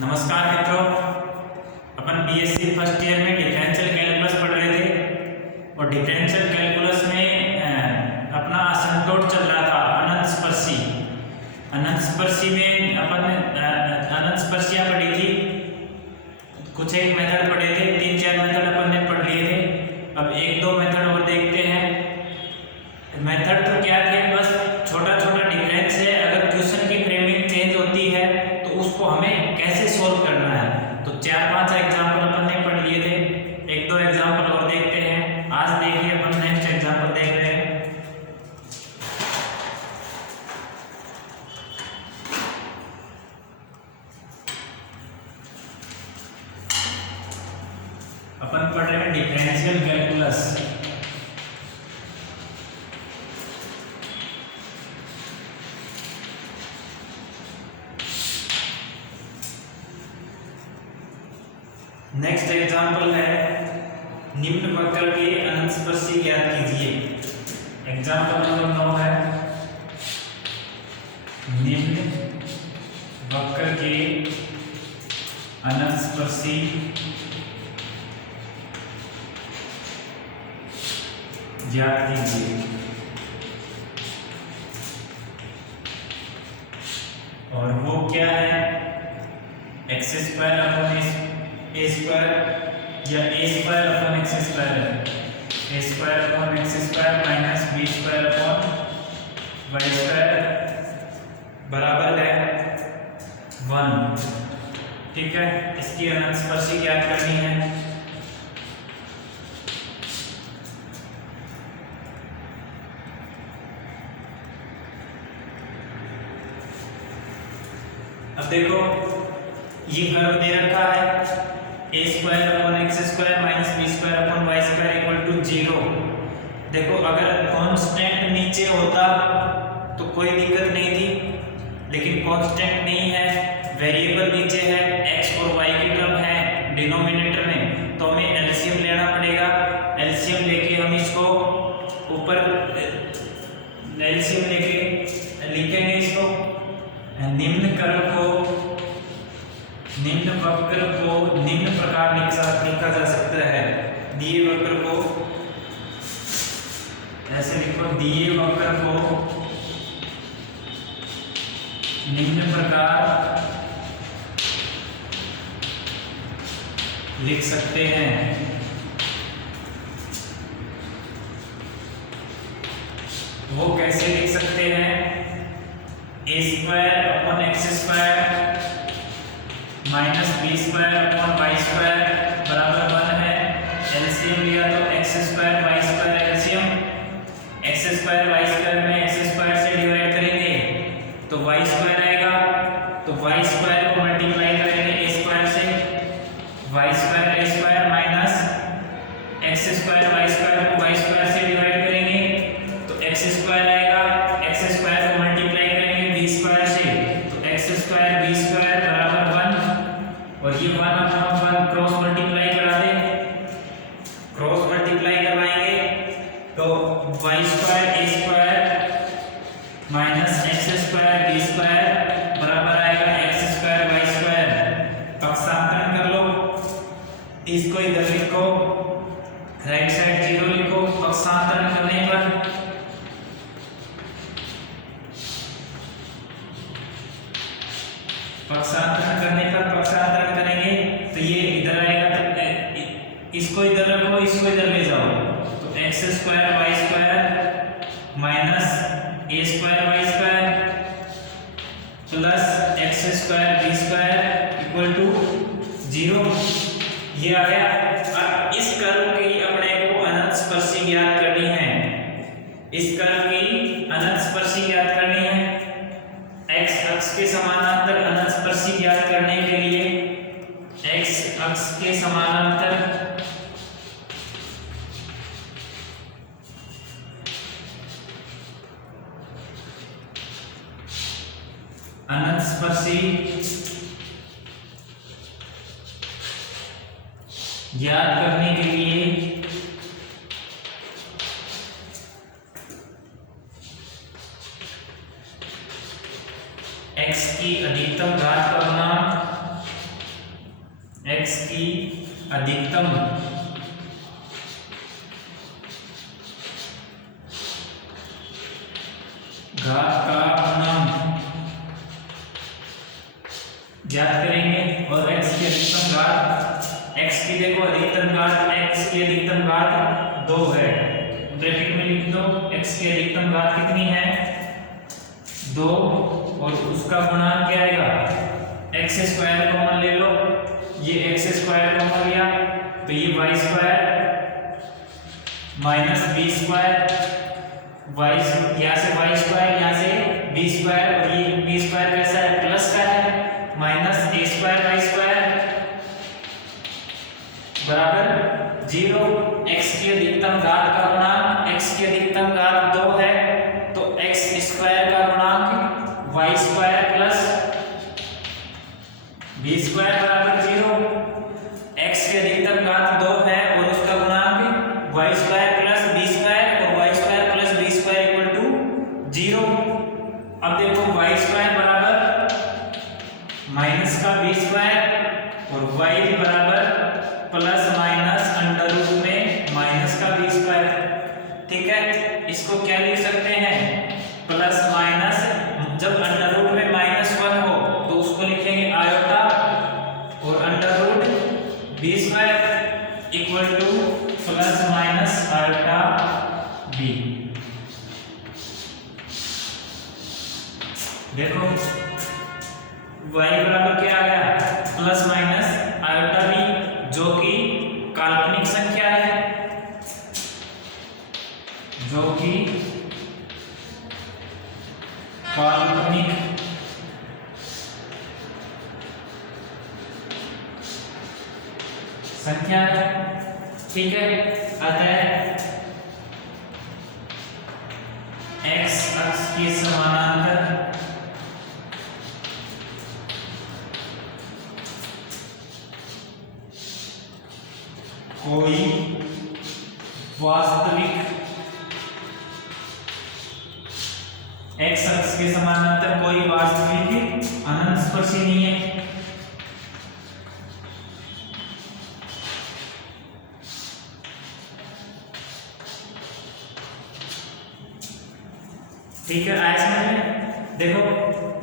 नमस्कार मित्रों, अपन BSc first year में डिफरेंशियल कैलकुलस पढ़ रहे थे और डिफरेंशियल कैलकुलस में अपना असंतोष चल रहा था अनंत स्पर्शी में अपन अनंत स्पर्शियाँ पढ़ी थी। कुछ एक मेथड पढ़े थे, 3-4 मेथड अपन ने पढ़ लिए थे। अब 1-2 मेथड और देखते हैं। मेथड तो क्या थे, बस छोटा छोटा डिफरेंस है। अगर क्वेश्चन की फ्रेमिंग चेंज होती है तो उसको हमें कैसे सोल्व करना है। तो 4-5 एग्जाम्पल अपन ने पढ़ लिए थे, 1-2 एग्जाम्पल और देखते हैं। आज देखिए अपन नेक्स्ट एग्जाम्पल देख रहे हैं। अपन पढ़ रहे हैं डिफरेंशियल कैलकुलस। नेक्स्ट एग्जाम्पल है निम्न वक्र के अनंत स्पर्शी ज्ञात कीजिए। एग्जाम्पल नंबर 9 है निम्न वक्र के अनंत स्पर्शी ज्ञात कीजिए। और वो क्या है, x square upon a square या a square upon x square है। A square upon x square minus b square upon y square बराबर है 1। ठीक है, इसकी अनंत स्पर्शी ज्ञात करनी है। अब देखो ये कर्व दे रखा है a square upon x square minus b square upon y square equal to 0। देखो अगर कांस्टेंट नीचे होता तो कोई दिक्कत नहीं थी, लेकिन कांस्टेंट नहीं है, वेरिएबल नीचे है, एक्स और वाई की टर्म है डिनोमिनेटर में, तो हमें एलसीएम लेना पड़ेगा। एलसीएम लेके हम इसको ऊपर एलसीएम लेके लिखेंगे इसको निम्न वक्र को निम्न प्रकार लिखा जा सकता है। दिए वक्र को ऐसे लिखो, दिए वक्र को निम्न प्रकार लिख सकते हैं। वो कैसे लिख सकते हैं, a square upon x square minus b square upon y square बराबर 1 है। एलसीएम लिया तो x square y square LCM, x square y square में एक्स स्क्वायर से डिवाइड करेंगे तो वाई स्क्वायर आएगा, तो वाई स्क्वायर को मल्टीप्लाई करेंगे ए स्क्वायर से, y square a square minus x square y square को वाई स्क्वायर से डिवाइड करेंगे तो एक्स स्क्वायर आएगा, एक्स स्क्वायर को मल्टीप्लाई करेंगे बी स्क्वायर से तो एक्स स्क्वायर बी स्क्वायर बराबर 1। और ये 1 अपॉन 1 क्रॉस मल्टीप्लाई करा दें, क्रॉस मल्टीप्लाई करवाएंगे तो y square a square minus x square b square बराबर आएगा एक्स स्क्वायर वाई स्क्वायर। पक्षांतरण कर लो, इसको इधर लिखो, राइट साइड 0 लिखो। पक्षांतरण करने पर पक्षांतरण करेंगे तो ये इधर आएगा, तो इसको इधर रखो, इसको इधर ले जाओ तो x square y square minus a square y square plus x square b square equal to 0। ये आ गया। अब इस कर्व की अपने को अनंत स्पर्शी ज्ञात करनी है। इस कर्व की अनंत स्पर्शी ज्ञात करनी है। एक्स अक्ष के समानांतर अनंत स्पर्शी ज्ञात करने के लिए एक्स अक्ष के समानांतर अनंत स्पर्शी ज्ञात करने के लिए एक्स की अधिकतम घात का गुणांक x की अधिकतम घात का गुणांक ज्ञात करेंगे। और x की अधिकतम घात, x की देखो अधिकतम घात, x की अधिकतम घात 2 है, ब्रैकेट में लिख दो। x की अधिकतम घात कितनी है? 2, और उसका गुणांक क्या आएगा? एक्स स्क्वायर कॉमन ले लो, ये एक्स स्क्वायर कॉमन लिया तो ये y square minus b square, y यहाँ से वाई स्क्वायर, यहाँ से बी स्क्वायर, और ये बी स्क्वायर कैसा है? प्लस का है, minus a square y square बराबर 0। एक्स की अधिकतम घात का गुणांक, एक्स की अधिकतम घात 2 है तो एक्स स्क्वायर का गुणांक y square plus b square बराबर 0। एक्स की अधिकतम घात 2 है और उसका गुणांक y square plus b square, और y square plus b square equal to 0। अब देखो वाई स्क्वायर बराबर माइनस का बी स्क्वायर और वाई बराबर प्लस माइनस अंडर रूट में माइनस का बी स्क्वायर। ठीक है, इसको क्या लिख सकते हैं? प्लस माइनस, जब अंडर रूट में -1 हो तो उसको लिखेंगे आयोटा, और under root b square equal to plus minus iota b. देखो y बराबर क्या आ गया? प्लस माइनस आयोटा बी, जो कि काल्पनिक संख्या है, जो कि काल्पनिक संख्या है। ठीक है, अतः x अक्ष के समानांतर कोई वास्तविक, x अक्ष के समानांतर कोई वास्तविक अनंत स्पर्शी नहीं है। ठीक है, आया समझ में? देखो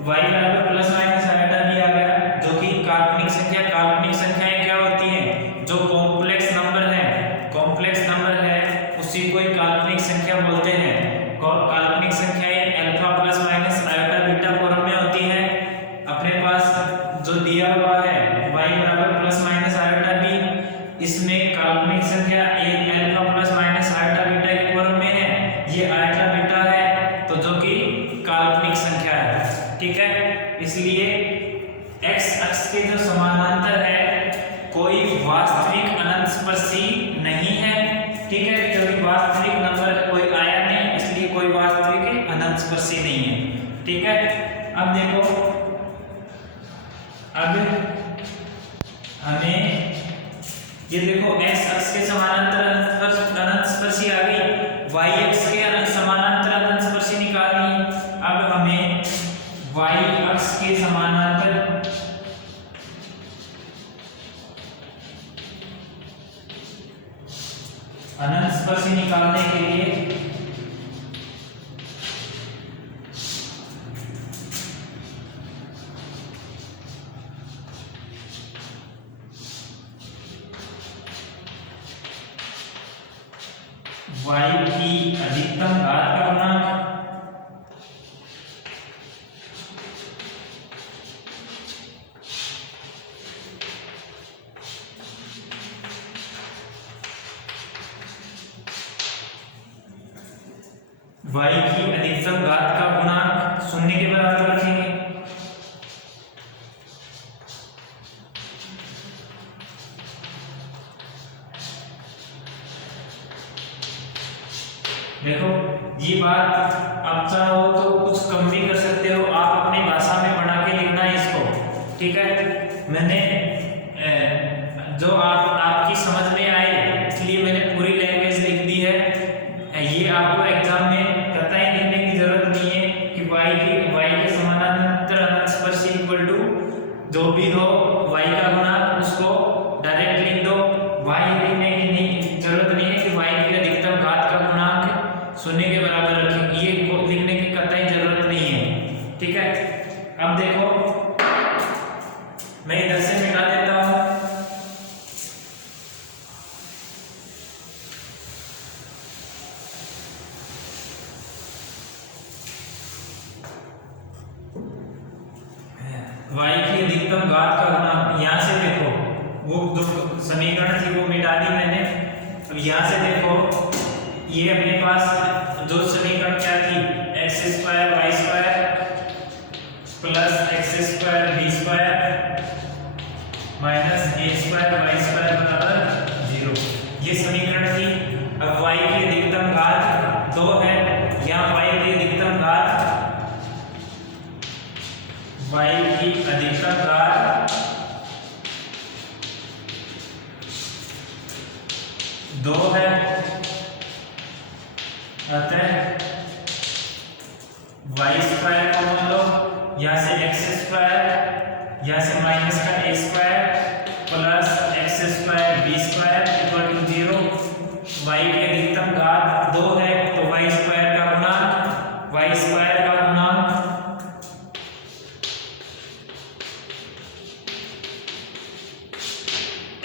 y बराबर प्लस माइनस आयोटा भी आ गया, जो कि काल्पनिक संख्या। काल्पनिक संख्याएं क्या होती हैं? जो कॉम्प्लेक्स नंबर है, कॉम्प्लेक्स नंबर है उसी को काल्पनिक संख्या बोलते हैं। काल्पनिक संख्याएं alpha plus minus iota beta form में होती हैं। अपने पास जो दिया हुआ है y बराबर प्लस माइनस आयोटा बी, इसमें काल्पनिक संख्या एक alpha plus minus iota beta के फॉर्म में है, ये आयोटा बीटा है, तो जो कि काल्पनिक संख्या है। ठीक है, इसलिए x अक्ष के जो समानांतर है कोई वास्तविक अनंत स्पर्शी नहीं है। ठीक है, क्योंकि वास्तविक नंबर कोई आया नहीं, इसलिए कोई वास्तविक अनंत स्पर्शी नहीं है। ठीक है, अब देखो, अब हमें ये देखो x अक्ष के समानांतर अनंत स्पर्शी आ गई, y अक्ष के समानांतर अनंत स्पर्शी निकालनी है। अब हमें y अक्ष के समानांतर अनंत स्पर्शी निकालने के लिए y की अधिकतम घात का गुणांक y की अधिकतम घात का गुणांक 0 के बराबर रखेंगे। देखो ये बात आप चाहो तो कुछ कम भी कर सकते हो, आप अपनी भाषा में बना के लिखना है इसको। ठीक है, मैंने जो आपकी समझ में आए इसलिए मैंने पूरी लैंग्वेज लिख दी है। ये आपको एग्जाम में कतई लिखने की जरूरत नहीं है कि y के समानांतर अनंत स्पर्शी इक्वल टू जो भी हो y का गुणांक उसको y लिखने की नहीं जरूरत नहीं है कि y की अधिकतम घात का गुणांक 0 के बराबर रखें, ये लिखने की कतई जरूरत नहीं है। ठीक है, अब देखो मैं इधर से मिटा देता हूं। y की अधिकतम घात का गुणांक, यहां से देखो वो दो समीकरण थी वो मिटा दी मैंने। अब यहां से देखो ये अपने पास दो समीकरण क्या थी, x square y square plus x square b square minus a square y square बराबर 0, ये समीकरण थी। अब y की अधिकतम घात 2 है, यहाँ y की अधिकतम घात 2 है, अतः वाई स्क्वायर को मान लो, यहाँ से एक्स स्क्वायर, यहाँ से माइनस का a square plus x square b square equal to 0। Y की अधिकतम घात 2 है तो वाई स्क्वायर का गुणांक, वाई स्क्वायर का गुणांक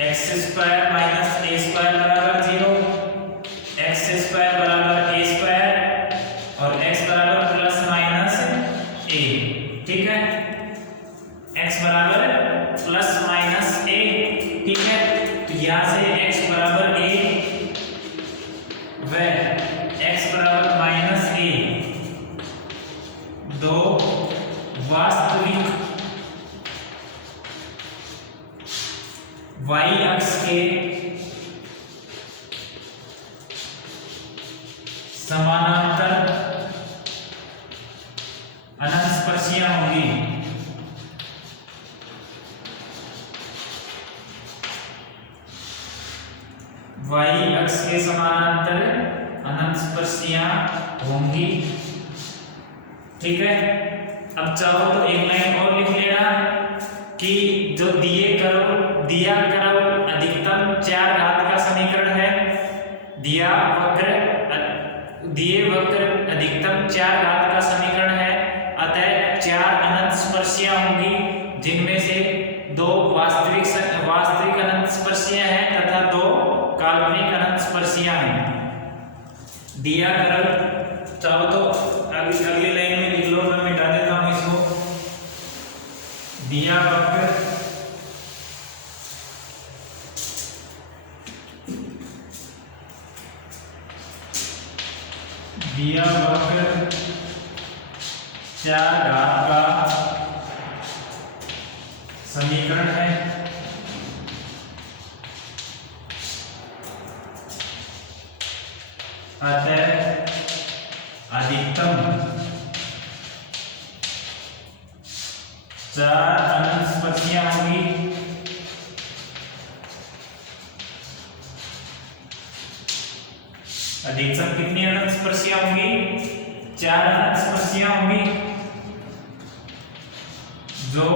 x square minus a square बराबर 0, एक्स स्क्वायर बराबर ए स्क्वायर और एक्स बराबर प्लस माइनस ए। ठीक है, एक्स बराबर प्लस माइनस ए। ठीक है, तो यहां से एक्स बराबर ए व एक्स बराबर माइनस ए दो वास्तविक y अक्ष के समानांतर अनंत स्पर्शियां होंगी। y अक्ष के समानांतर अनंत स्पर्शियां होंगी। ठीक है, अब चाहो तो एक लाइन और लिख लेना कि जो दिया कर्व अधिकतम 4 घात का समीकरण है, दिए वक्र अधिकतम 4 घात का समीकरण है, अतः 4 अनंत स्पर्शियां होंगी जिनमें से 2 वास्तविक अनंत स्पर्शियां हैं तथा 2 काल्पनिक अनंत स्पर्शियां हैं। दिया कर्व चाहो तो अगली लाइन में लिख लो, मैं मिटा देता हूं इसको। दिया वक्र दिया वक्र 4 घात का समीकरण है, अतः अधिकतम 4 अनंत स्पर्शियां होंगी। अधिकतम कितनी अनंत स्पर्शियां होंगी? 4 अनंत स्पर्शियां होंगी जो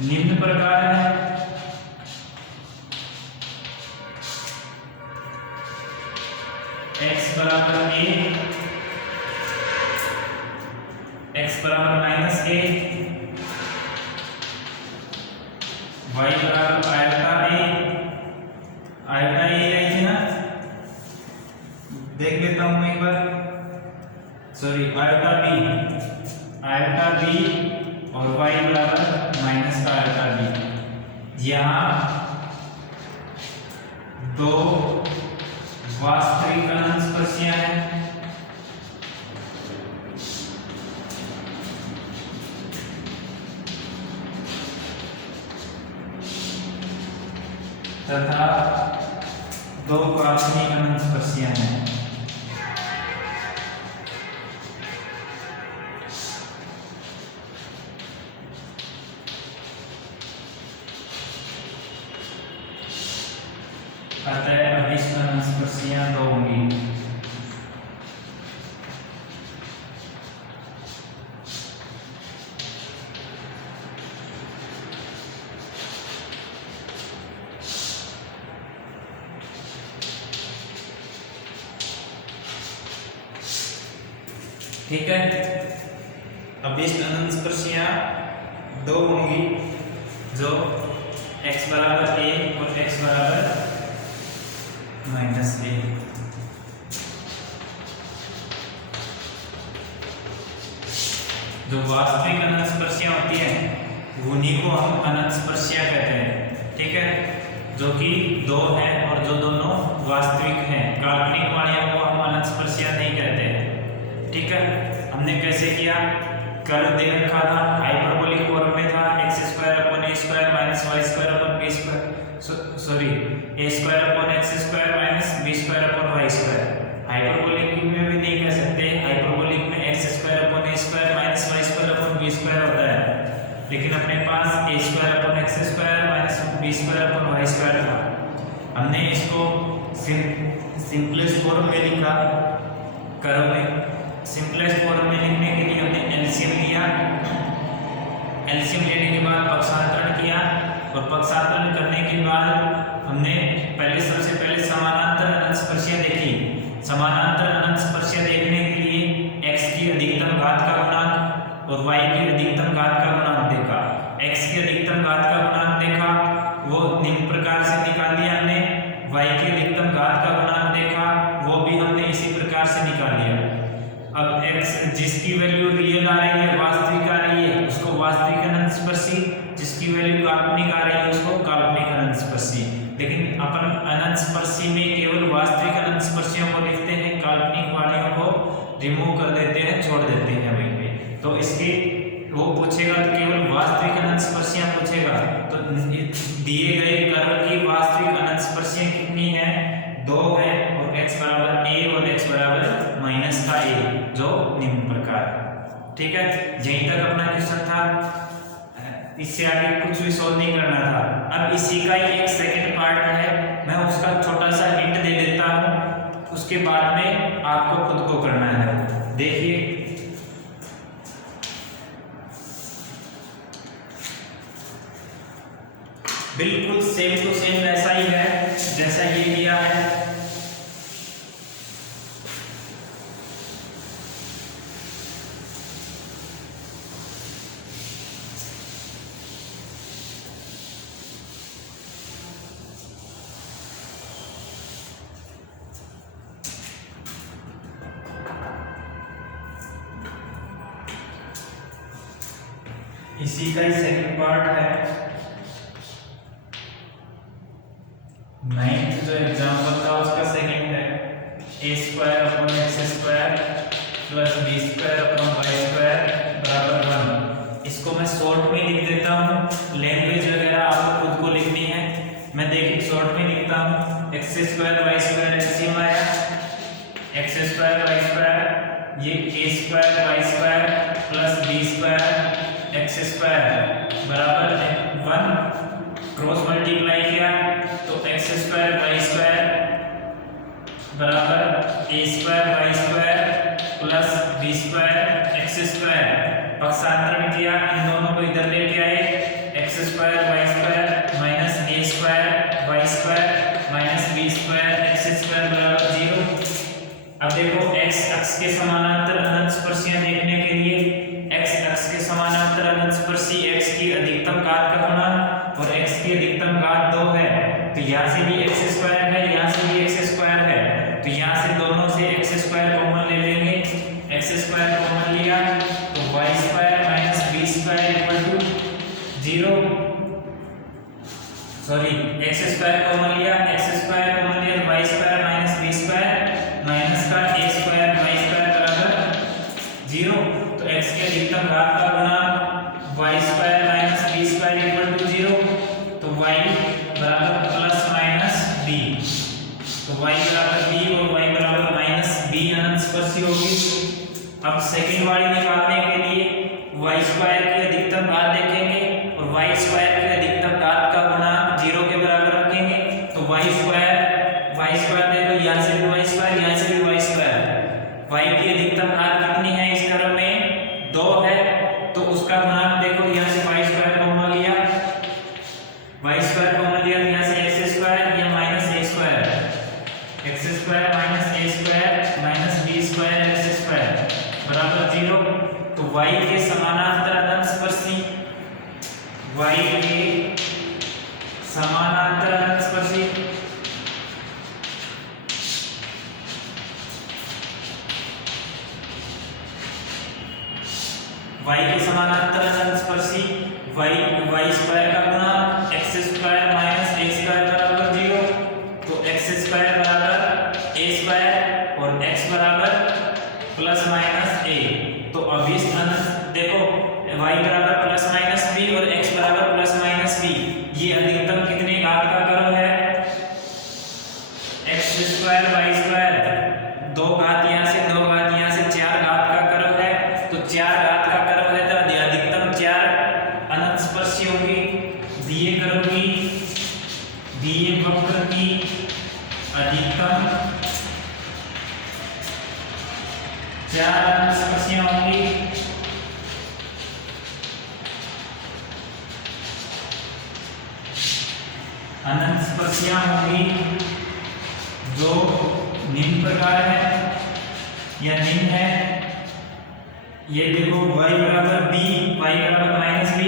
निम्न प्रकार है। x बराबर a, x बराबर माइनस a, y बराबर आयटा a आई थी ना, देख लेता हूं एक बार, सॉरी आयटा b और y बराबर माइनस का आयटा b। यहाँ 2 वास्तविक अनंत स्पर्शियां हैं तथा 2 काल्पनिक अनंत स्पर्शियां हैं। अतः अभिष्ट अनंत स्पर्शियां 2 होंगी। ठीक है। अभीष्ट अनंत स्पर्शियां दो होंगी, जो x बराबर a और x बराबर -a। जो वास्तविक अनंत स्पर्शियां होती हैं उन्हीं को हम अनंत स्पर्शियां कहते हैं, ठीक है, जो कि दो हैं और जो दोनों वास्तविक हैं। काल्पनिक वालियों को हम अनंत स्पर्शियां नहीं कहते, ठीक है। हमने कैसे किया, कर्व दे रखा था, हाइपरबोलिक फॉर्म में था, x² upon a² minus y² upon b², sorry a² upon x² minus b² upon y²। Hyperbolic में भी नहीं कह सकते, हाइपरबोलिक में x² upon a² minus y² upon b² होता है, लेकिन अपने पास a² upon x² minus b² upon y² था। हमने इसको सिंपलेस्ट फॉर्म में लिखा, कर्व में सिंपलेस्ट फॉर्म में लिखने के लिए हमने एलसीएम लिया। एलसीएम लेने के बाद पक्षांतरण किया, और पक्षांतरण करने के बाद हमने सबसे पहले समानांतर अनंत स्पर्शियां देखी। समानांतर अनंत स्पर्शियां देखने के लिए x की अधिकतम घात का गुणांक और y की अधिकतम घात का गुणांक देखा। x की अधिकतम घात का गुणांक देखा, वो निम्न प्रकार से निकाल दिया हमने। y की अधिकतम घात का गुणांक देखा, वो भी हमने इसी प्रकार से निकाल लिया। अब x जिसकी वैल्यू रियल आ रही है, वास्तविक आ रही है, उसको वास्तविक अनंत स्पर्शी, जिसकी वैल्यू काल्पनिक आ रही है उसको काल्पनिक अनंत स्पर्शी। लेकिन अपन अनंत स्पर्शी में केवल वास्तविक अनंत स्पर्शियों को लिखते हैं, काल्पनिक वालियों को रिमूव कर देते हैं, छोड़ देते हैं वहीं पे। तो इसके वो पूछेगा तो केवल वास्तविक अनंत स्पर्शियां पूछेगा, तो दिए गए कर्व की वास्तविक अनंत स्पर्शियां कितनी है, 2 है, और x बराबर a और x बराबर -a, जो निम्न प्रकार, ठीक है। यहीं तक अपना क्वेश्चन था, इससे आगे कुछ भी सॉल्व नहीं करना था। अब इसी का ही एक सेकंड पार्ट है, मैं उसका छोटा सा हिंट दे देता हूं, उसके बाद में आपको खुद को करना है। देखिए बिल्कुल सेम टू सेम वैसा ही है जैसा ये किया है। इसी का ही सेकंड पार्ट है। 9th जो एग्जाम्पल था उसका सेकंड है, a² upon x² plus b² upon y² बराबर 1। इसको मैं शॉर्ट में लिख देता हूँ, लैंग्वेज वगैरह आपको खुद को लिखनी है। मैं देखिए शॉर्ट में लिखता हूँ, x² y² एलसीएम आया, x² y², ये a² y² plus b² x² बराबर 1। क्रॉस मल्टीप्लाई किया तो x² y² बराबर a² y² plus b² x²। पक्षांतरण किया, इन दोनों को इधर लेके आए, x² y² minus a² y² minus b² x² बराबर 0। अब देखो x अक्ष के समानांतर अनंत स्पर्शियां देखने के लिए, x अक्ष के समानांतर अनंत स्पर्शी x की अधिकतम घात का गुणा और x की अधिकतम घात 2 है, तो यहाँ से भी x² है, यहाँ से भी x² है, तो यहाँ से दोनों से x² कॉमन ले लेंगे। x² कॉमन लिया तो y² minus b² equal to 0, sorry x² common लिया, x² कॉमन लिया तो y² माइनस b² माइनस का a² y² बराबर 0। तो x के अधिकतम घात का गुणा y² minus b² equal to 0, तो y बराबर प्लस माइनस b, तो y बराबर b और y बराबर माइनस b अनंत स्पर्शी होगी। अब सेकंड वाली निकालने के लिए y² की अधिकतम घात देखेंगे और y² की अधिकतम घात का गुणा 0 के बराबर रखेंगे, तो y² देखो, यहाँ से भी y², यहाँ से भी y²। y की अधिकतम घात कितनी है इस कर्व में, 2 है, तो उसका गुणांक देखो, यहाँ से y² कॉमन लिया, y² कॉमन लिया, यहाँ से x² या minus a², x² minus a² minus b² x² बराबर y के समानांतर अनंत स्पर्शी y के समानांतर अनंत स्पर्शी y स्क्वायर का गुना x square minus a square बराबर 0। तो x स्क्वायर बराबर a स्क्वायर और x बराबर प्लस माइनस a। तो अब इस अनंत देखो y बराबर प्लस माइनस b और x बराबर प्लस माइनस b, ये अधिकतम कितने घात का क्रम है? x स्क्वायर y स्क्वायर, दो घात यहाँ से दो घात यहाँ से 4 घात का क्रम है। तो 4 घात का क्रम है तो अधिकतम 4 अनंत स्पर्शी होगी। दिए क्रम की दिए वक्र की अधिकतम 4 अनंत स्पर्शियां होंगी। अनंत स्पर्शियां होंगी जो निम्न प्रकार है या निम्न है। ये देखो y बराबर b, y बराबर माइनस b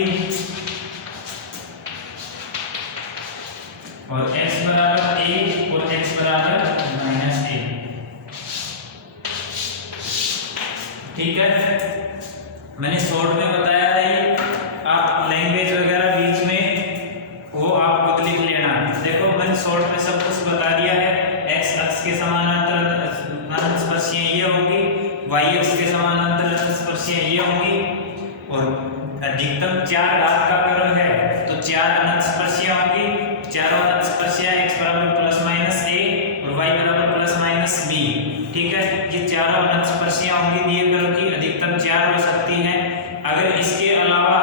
और x बराबर a और x बराबर माइनस a। ठीक है, मैंने शॉर्ट में बताया है, आप लैंग्वेज वगैरह बीच में वो आप खुद लिख लेना। देखो मैंने शॉर्ट में सब कुछ बता दिया है। x अक्ष के समानांतर अनंत स्पर्शियां ये होंगी, y अक्ष के समानांतर अनंत स्पर्शियां ये होंगी और अधिकतम 4 घात का क्रम है तो 4 अनंत स्पर्शियां होंगी। चारों अनंत स्पर्शियां x बराबर प्लस माइनस a और y बराबर प्लस माइनस b। ठीक है, ये चारों अनंत स्पर्शियां होंगी दिए क्रम की, अधिकतम 4 हो सकती हैं। अगर इसके अलावा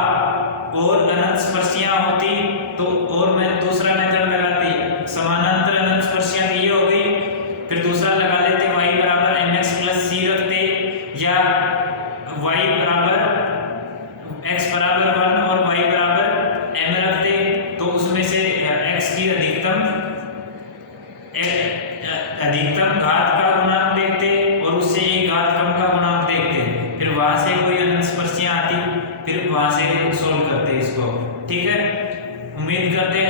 और अनंत स्पर्शियां होती तो और मैं दूसरा मेथड लगाती, समानांतर अनंत स्पर्शियां ये हो गई, फिर दूसरा लगा लेते y बराबर mx प्लस c रखते या y बराबर x बराबर 1 और y बराबर m रखते। तो उसमें से x की अधिकतम घात का गुणांक देखते और उससे एक घात कम का गुणांक देखते, फिर वहां से कोई अनंत स्पर्शियां आती, फिर वहां से सोल्व करते इसको। ठीक है, उम्मीद करते हैं